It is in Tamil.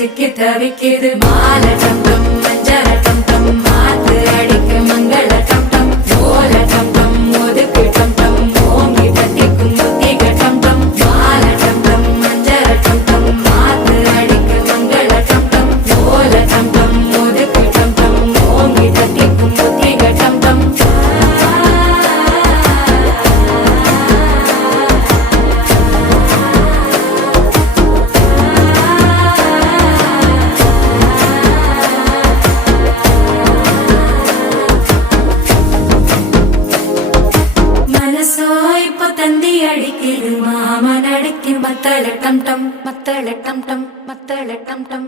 சிக்கி தவிக்கிது மால டம் டம் மஞ்சள டம் டம் மாத்து அடிக்கு மங்கள டம் டம் ஓல டம் டம் ஒதுக்கு டம் டம் ஓங்கி தட்டிக்கும் முத்திக டம் டம் மால டம் டம் மஞ்சள டம் டம் மாத்து அடிக்கு மங்கள டம் டம் ஓல டம் டம் ஒதுக்கு டம் டம் ஓங்கி தட்டிக்கும் முத்திக டம் டம் தந்தி அடிக்கிது மாமன் அடிக்கு மத்தள டம் டம் மத்தள டம் டம் மத்தள டம் டம்